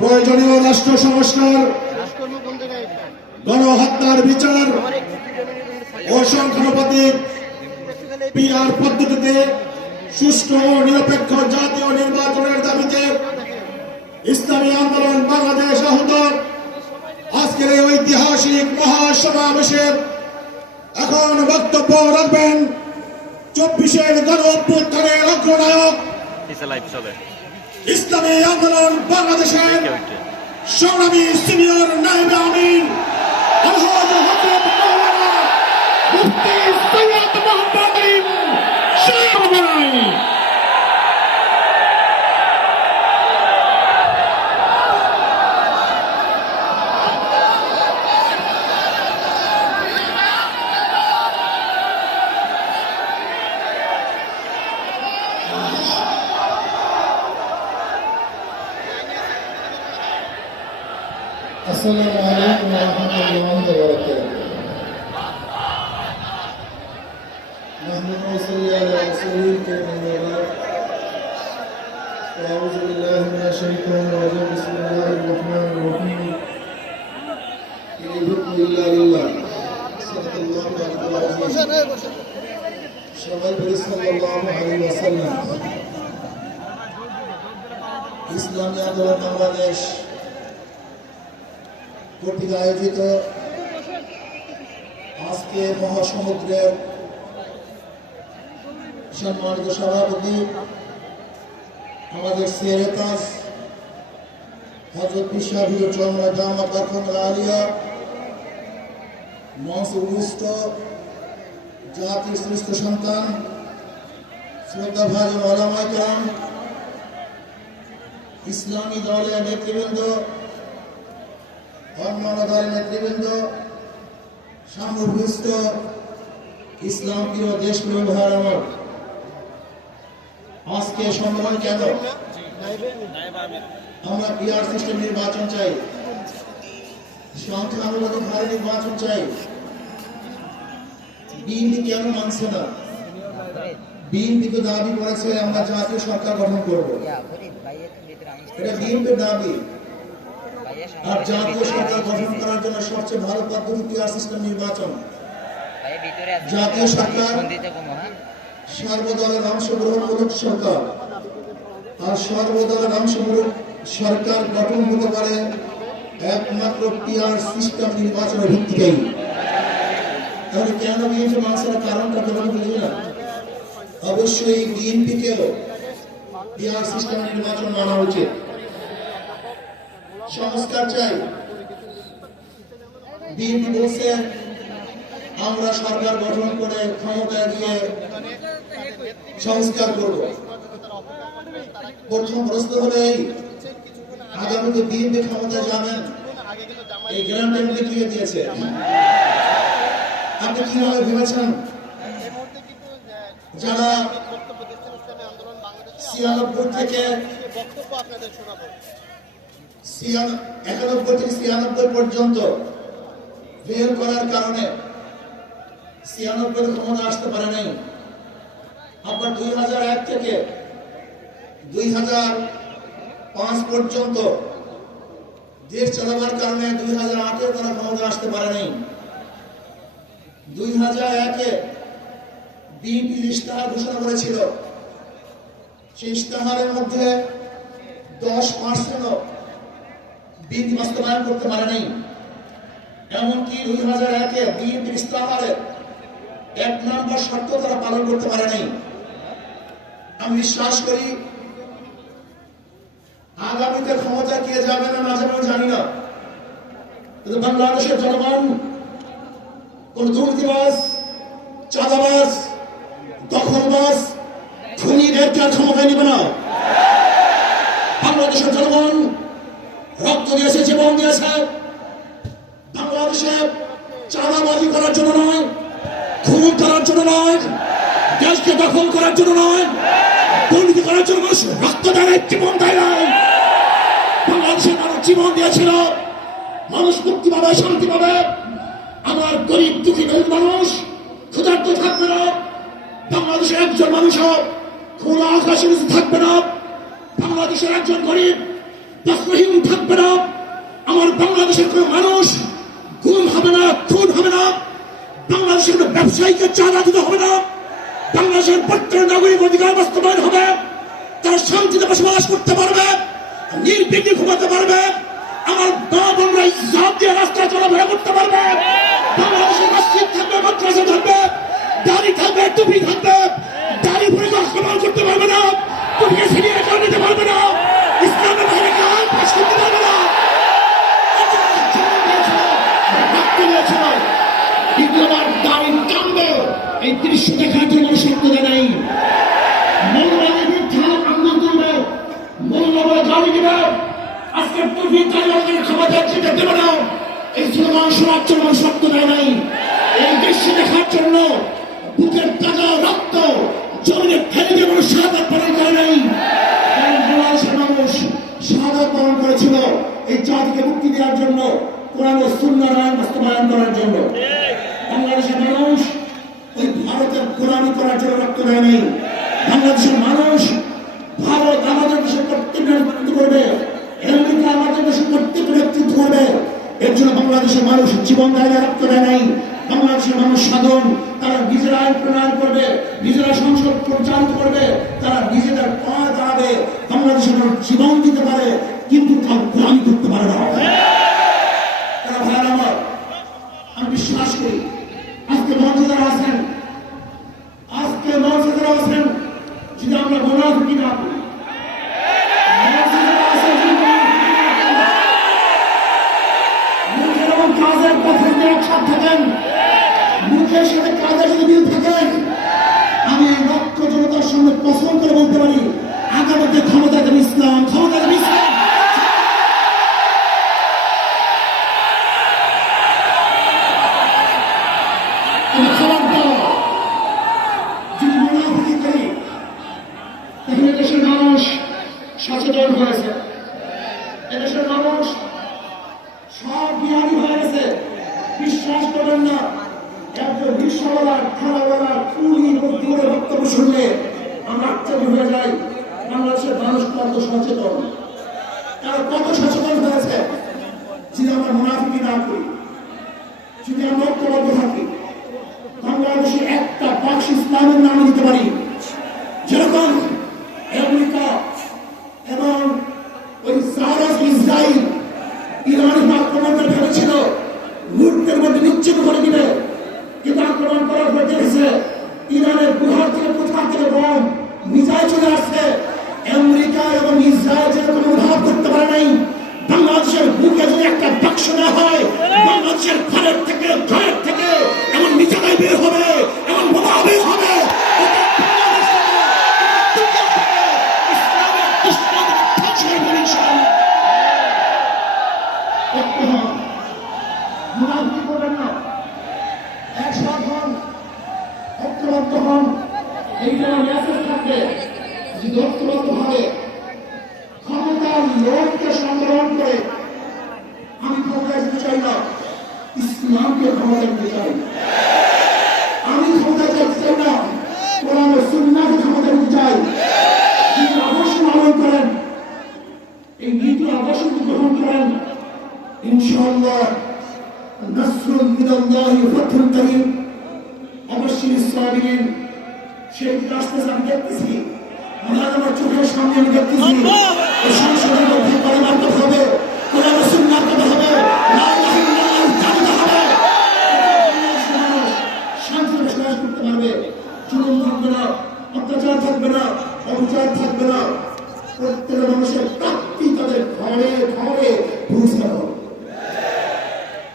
প্রয়োজনীয় রাষ্ট্র সংস্কার, গণহত্যার বিচার ও সংখ্যানুপাতিক পিআর পদ্ধতিতে সুষ্ঠু ও নিরপেক্ষ জাতীয় নির্বাচনের দাবিতে ইসলামী আন্দোলন বাংলাদেশ আহত আজকের এই ঐতিহাসিক মহাসমাবেশে এখন বক্তব্য রাখবেন 24-এর গণ অভ্যুত্থানের অগ্রনায়ক ইসলামী আন্দোলন বাংলাদেশের সংগ্রামী সিনিয়র নায়েবে আমির আলহাজ হযরত মাওলানা মুফতি সৈয়দ মোহাম্মদ আলিম সাহেব। السلام عليكم ورحمة الله وبركاته. نحن نصلي على رسوله الكريم وبعد. أعوذ بالله من الشيطان الرجيم. بسم الله الرحمن الرحيم. إن الحكم إلا لله. صدق الله العظيم. সবাই বলি সাল্লাল্লাহু আলাইহি ওয়াসাল্লাম। ইসলামী আন্দোলন বাংলাদেশ কর্তৃক আয়োজিত আজকে মহাসমুদ্রের সম্মানিত সভাপতি আমাদের সিয়ারেতাস হযরত বিশাহুর জমরা জামা কারখান আলিয়া মনসুরুষ্ট জাতির শ্রেষ্ঠ সন্তান শ্রদ্ধাভাজন ওলামায়ে কেরাম, ইসলামী দলের নেতৃবৃন্দ, অন্যান্য দলের নেতৃবৃন্দ, সামগ্রিক ইসলাম প্রিয় দেশপ্রেমী ভাইয়ের আমার, আজকে সম্মেলন কেন? আমরা পিআর সিস্টেম নির্বাচন চাই, সংখ্যানুপাতিক হারে নির্বাচন চাই। বিএনপি কেন মানছে না? বিএনপি তো দাবি করেছে আমরা জাতীয় সরকার গঠন করব, এটা বিএনপির দাবি। আর জাতীয় সরকার গঠন করার জন্য সবচেয়ে ভালো পদ্ধতি পিআর সিস্টেম নির্বাচন। জাতীয় সরকার সর্বদলের অংশগ্রহণমূলক সরকার, আর সর্বদলের অংশগ্রহণ সরকার গঠন হতে পারে একমাত্র পিআর সিস্টেম নির্বাচনের ভিত্তিতেই। তাহলে কেন বিএনপি মানুষের কারণটা কেন বুঝি না? অবশ্যই বিএনপিকেও পিআর সিস্টেম নির্বাচন মানা উচিত। সংস্কার চাই। বিএনপি বলছে আমরা সরকার গঠন করে ক্ষমতায় গিয়ে সংস্কার করব। প্রথম প্রশ্ন হলো এই, আগামীতে বিএনপি ক্ষমতায় যাবেন, এই গ্যারান্টি কে দিয়েছে? আপনি কিভাবে ভেবেছেন? যারা 96 থেকে 91 থেকে 96 পর্যন্ত ফেল করার কারণে 96 ক্ষমতা আসতে পারে নাই। আবার 2001 থেকে 2005 পর্যন্ত দেশ চালাবার কারণে 2008 তারা ক্ষমতা আসতে পারে নাই। 2001-এ বিএনপি ইশতেহার ঘোষণা করেছিল, সেই ইশতেহারের মধ্যে 10% বিএনপি বাস্তবায়ন করতে পারে নাই। এমনকি 2001-এ বিএনপি ইশতেহারের 1 নম্বর শর্ত তারা পালন করতে পারে নাই। আমি বিশ্বাস করি আগামীতে ক্ষমতা কে যাবে না না যাবে জানি না, কিন্তু বাংলাদেশের জনগণ কোন দুর্নীতিবাজ, চাঁদাবাজ, দখলবাজ, খুনিদেরকে আর ক্ষমতায় নিবে না। বাংলাদেশের জনগণ রক্ত দিয়েছে, জীবন দিয়েছে বাংলাদেশে চাঁদাবাজি করার জন্য নয়, খুন করার জন্য নয়, দেশকে দখল করার জন্য নয়, দুর্নীতি করার জন্য মানুষ রক্ত দেয়, জীবন দেয় নাই। বাংলাদেশের মানুষ জীবন দিয়েছিল, মানুষ মুক্তি পাবে, শান্তি পাবে। আমার গরিব দুঃখী মানুষ ক্ষুধার্ত থাকবে না, বাংলাদেশের একজন মানুষও খোলা আকাশের নিচে থাকবে না, বাংলাদেশের একজন গরিব বস্ত্রহীন থাকবে না। আমার বাংলাদেশের কোন মানুষ গুম হবে না, খুন হবে না। বাংলাদেশের কোন ব্যবসায়ীকে চাঁদা দিতে হবে না। বাংলাদেশের প্রত্যেক নাগরিক অধিকার বাস্তবায়ন হবে। তারা শান্তিতে বসবাস করতে পারবে, নির্বিঘ্নে ঘুমাতে পারবে। আমার মা বোনরা ইজ্জত দিয়ে রাস্তায় চলাফেরা করতে পারবে। বাংলাদেশের মসজিদ থাকবে, মাদ্রাসা থাকবে, দাড়ি থাকবে, টুপি থাকবে। দাড়ি পরে আক্রমণ করতে পারবে না, টুপিকে ছিনিয়ে কেউ নিতে পারবে না, ইসলামের বাইরে কেউ পেশ করতে পারবে না। দ্বিতীয়বার দাড়ি টানবে, এই দৃশ্য দেখার জন্য শক্তি নেই। মৌলবাদী মিথ্যা আন্দোলন করবে, মৌলবাদী গাড়ি দিবে। আজকে টুপি তালিবানের ক্ষমতা যেতে দেবে না। এই স্লোগান শোনার জন্য শক্ত দেয় নাই। এই দৃশ্য দেখার জন্য বুকের টাকা রক্ত জমিনে ফেলে দিয়ে কোনো শাহাদাত পালন করে নাই। বাংলাদেশের মানুষ শাহাদাত পালন করেছিল এই জাতিকে মুক্তি দেওয়ার জন্য, কোরআন ও সুন্নাহর আইন বাস্তবায়ন করার জন্য। বাংলাদেশের মানুষ ওই ভারতের গোলামি করার জন্য রক্ত দেয় নাই। বাংলাদেশের মানুষ ভারত আমাদের দেশের প্রত্যেক নেতৃত্ব করবে, আমেরিকা আমাদের দেশের প্রত্যেক নেতৃত্ব করবে। এর জন্য বাংলাদেশের মানুষ জীবন দায়ে রক্ত দেয় নাই। বাংলাদেশের মানুষ সাধন, তারা নিজেরা আইন প্রণয়ন করবে, নিজেরা সংসদ পরিচালিত করবে, তারা নিজেদের পায়ে দাঁড়াবে। বাংলাদেশের মানুষ জীবন দিতে পারে, কিন্তু তার গোলামি করতে পারে না। তারা ভাইয়ের আমার, আমি বিশ্বাস করি আজকে মঞ্চে যারা আছেন, যদি আমরা মুনাফিকি না করি, মুখের এবং কাজের পথে একসাথে থাকেন, মুখের সাথে কাজের সাথে মিল থাকেন, আমি এই লক্ষ জনতার সামনে পছন্দ করে বলতে পারি আগামীতে ক্ষমতা দেবে ইসলাম, ক্ষমতা দেবে ইসলাম। এদেশের মানুষ সচেতন হয়েছে, এদেশের মানুষ সব বিহারি হয়ে গেছে। বিশ্বাস করবেন না, একজন রিক্সাওয়ালার, ঠেলাওয়ালার, কুলি বুদ্ধিগুলোর বক্তব্য শুনলে আমরা আশ্চর্য হয়ে যাই। বাংলাদেশের মানুষ কত সচেতন, তারা কত সচেতন হয়েছে। যদি আমরা মুনাফিকি না করি, যদি আমরা ঐক্যবদ্ধ থাকি, বাংলাদেশে একটা বাক্স ইসলামের নাম দিতে পারি। যেরকম আমেরিকা এবং ওই সারাস ইসরায়েল ইরানের আক্রমণটা ভেবেছিল মুহূর্তের মধ্যে নিশ্চিত করে দিবে, কিন্তু আক্রমণ করার পর দেখেছে ইরানের গুহার থেকে কোথা থেকে বম মিসাইল চলে আসছে। আমেরিকা এবং ইসরায়েল যেরকম অনুভব করতে পারে নাই, বাংলাদেশের বুকে যদি একটা বাক্স না হয়, বাংলাদেশের ঘরের থেকে এমন নিচে বের হবে, এমন বোমা বের হবে। ক্ষমতার লোককে সংগ্রহণ করে আমি ক্ষমতা দিতে চাই না, ইসলামকে ক্ষমতা দিতে চাই। আমি ক্ষমতা চাইতে চাই না, কোরআন ও সুন্নাহকে ক্ষমতা দিতে চাই। যদি আদর্শ পালন করেন, এই নীতি আদর্শ গ্রহণ করেন, ইনশাআল্লাহ নাসরুন মিনাল্লাহি ওয়া ফাতহুন কারীম। অবশ্যই সাবিরিন সেই রাস্তা আমি দেখতেছি, আমার চোখের সামনে আমি দেখতেছি। এই সংসদের মধ্যে কলেমার কথা হবে, কোরআন ও সুন্নাহর কথা হবে, লা ইলাহা ইল্লাল্লাহ জানতে হবে। শান্তিতে বসবাস করতে পারবে, জুলুম থাকবে না, অত্যাচার থাকবে না, অবিচার থাকবে না। প্রত্যেক মানুষের প্রাপ্তি তাদের ঘরে ঘরে পৌঁছানো হবে।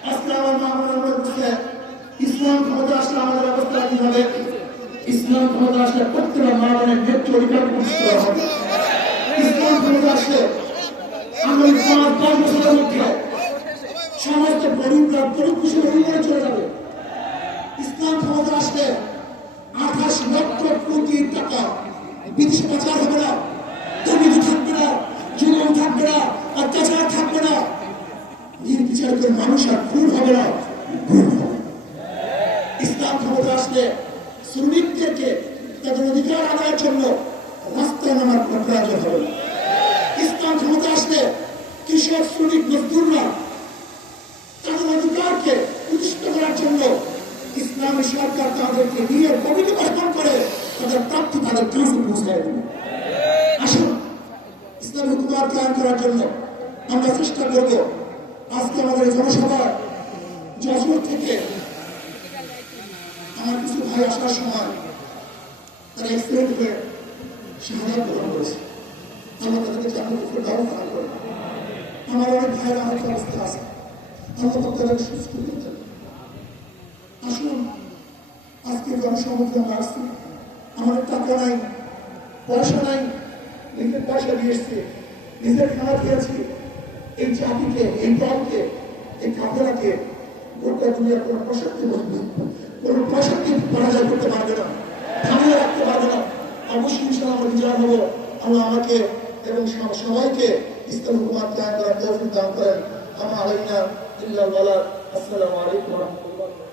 আজকে আমার মা বোনেরা বলছে ইসলাম ক্ষমতা আসলে আমাদের অবস্থা কি হবে? ইসলাম ক্ষমতা আসলে প্রত্যেকটা মা বোনের ন্যায্য অধিকার প্রতিষ্ঠিত হবে। ইসলাম ক্ষমতা আসলে আগামী 5-10 বছরের মধ্যে সমস্ত গরিবরা পরিপুষে উন্নয়নে চলে যাবে। ইসলাম ক্ষমতা আসলে 28 লক্ষ কোটি টাকা বিদেশে পাচার হবে না, দুর্নীতি থাকবে না, জুলুম থাকবে না, অত্যাচার থাকবে না, নির্বিচার করে মানুষ আর খুন হবে না, গুম হবে। ইসলাম ক্ষমতা আসলে শ্রমিকদেরকে তাদের অধিকার আদায়ের জন্য রাস্তায় নামার প্রয়োজন হবে। ক্ষমতা আসলে কৃষক শ্রমিক মজদুররা তাদের অধিকারকে প্রতিষ্ঠিত করার জন্য ইসলামী সরকার তাদেরকে নিয়ে কমিটি গঠন করে তাদের প্রাপ্তি তাদের কাছে পৌঁছায় দেবে। আসুন ইসলামী হুকুমত কায়েম করার জন্য আমরা চেষ্টা করব। আজকে আমাদের এই জনসভা যশোর থেকে আমার কিছু ভাই আসার সময় তারা এক্সিডেন্ট হয়ে শাহাদাত গ্রহণ করেছে। আমরা তাদেরকে জান্নাতুল ফেরদাউস দান করব। আমার অনেক ভাইয়ের অনেক অবস্থা আছে, আল্লাহ তাদেরকে সুস্থ করে দেন। আসুন আজকে জনসমুদ্রে আমরা আসছি, আমাদের টাকা নাই, পয়সা নাই, নিজের পয়সা দিয়ে এসছি, নিজের খানা খেয়েছি। এই জাতিকে, এই দলকে, এই কাফেলাকে গোটা দুনিয়া কোনো প্রশক্তি বলবে, কোনো প্রশক্তি পরাজয় করতে পারবে না, থামিয়ে রাখতে পারবে না। অবশ্যই ইনশাআল্লাহ আমরা বিজয় হবো। আল্লাহ আমাকে এবং সবাইকে ইসলামী হুকুমত কায়েম করার তৌফিক দান করেন। আমা আলাইনা ইল্লাল বালাগ। আসসালামু আলাইকুম ওয়া রাহমাতুল্লাহ।